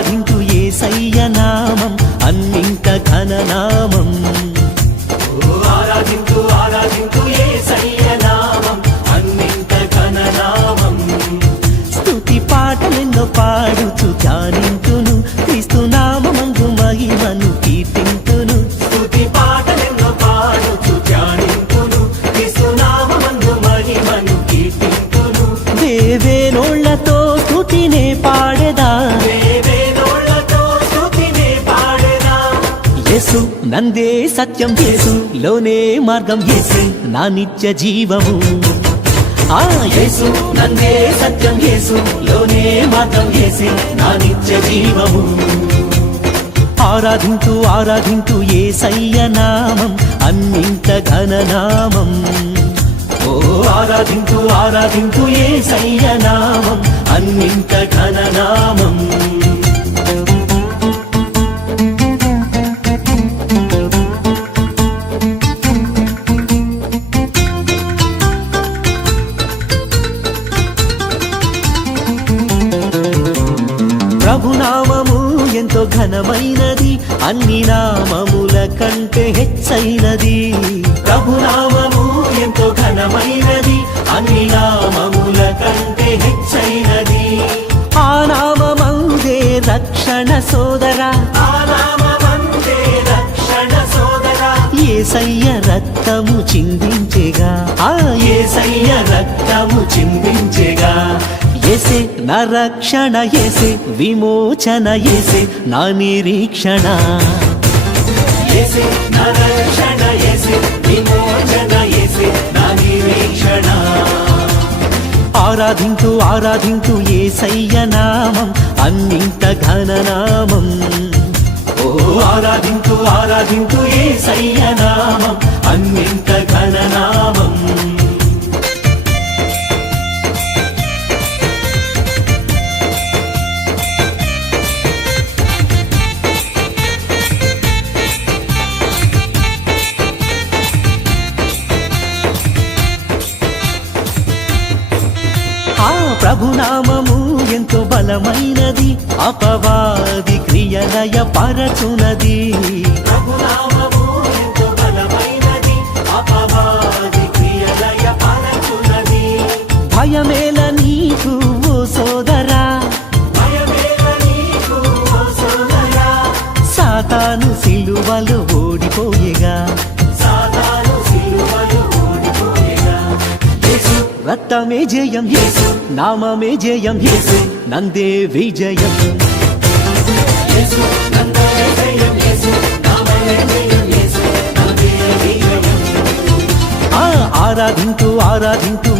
ఆరాధింతు యేసయ్య నామం అన్నింట ఘననామం. ఆరాధింతు ఆరాధింతు యేసయ్య నామం అన్నింట ఘననామం. స్తుతి పాటలెన్నో పాడుచు ధ్యానింతును క్రీస్తు నామమందు మహిమను కీర్తింతును. స్తుతి పాటలెన్నో పాడుచు ధ్యానింతును క్రీస్తు నామమందు మహిమను కీర్తింతును. వేవేనోళ్లతో స్తుతినే పాడెదా, వేవేనోళ్లతో స్తుతినే పాడెదా. యేసు నందే సత్యం, యేసు లోనే మార్గం, యేసే నా నిత్య జీవము. ఆ యేసు నందే సత్యం, యేసు లోనే మార్గం, యేసే నా నిత్య జీవము. ఆరాధింతు ఆరాధింతు యేసయ్య నామం అన్నింట ఘననామం. ఓ ఆరాధింతు ఆరాధింతు యేసయ్య నామం అన్నింట ఘననామం. ప్రభునామము ఎంతో ఘనమైనది, అన్ని నామముల కంటే హెచ్చైనది. ప్రభునామము ఎంతో ఘనమైనది, అన్ని నామముల కంటే హెచ్చైనది. ఆ నామమందే రక్షణ సోదరా, ఆ నామమందే రక్షణ సోదరా. యేసయ్య రక్తము చిందించెగా, ఆ యేసయ్య రక్తము చిందించెగా. యేసే నా రక్షణ, యేసే విమోచన, యేసే నా నిరీక్షణ. యేసే నా రక్షణ, యేసే విమోచన, యేసే నా నిరీక్షణ. ఆరాధింతు ఆరాధింతు యేసయ్య నామం అన్నింట ఘననామం. ఓ ఆరాధింతు ఆరాధింతు యేసయ్య నామం అన్నింట ఘననామం. ఆ ప్రభునామము ఎంతో బలమైనది, అపవాది క్రియలయ పరచునది. ప్రభునామము ఎంతో బలమైనది, అపవాది క్రియలయ పరచునది. భయమేల నీకు ఓ సోదరా, భయమేల నీకు ఓ సోదరా. సాతాను సిలువలో ఓడిపోయేగా, సాతాను సిలువలో ఓడిపోయేగా. యేసు రక్తమే జయం, యేసు నామమే జయం, యేసు నందే విజయం. యేసు నందే జయం, యేసు నామమే జయం, యేసు నందే విజయం. ఆ ఆరాధింతు ఆరాధింతు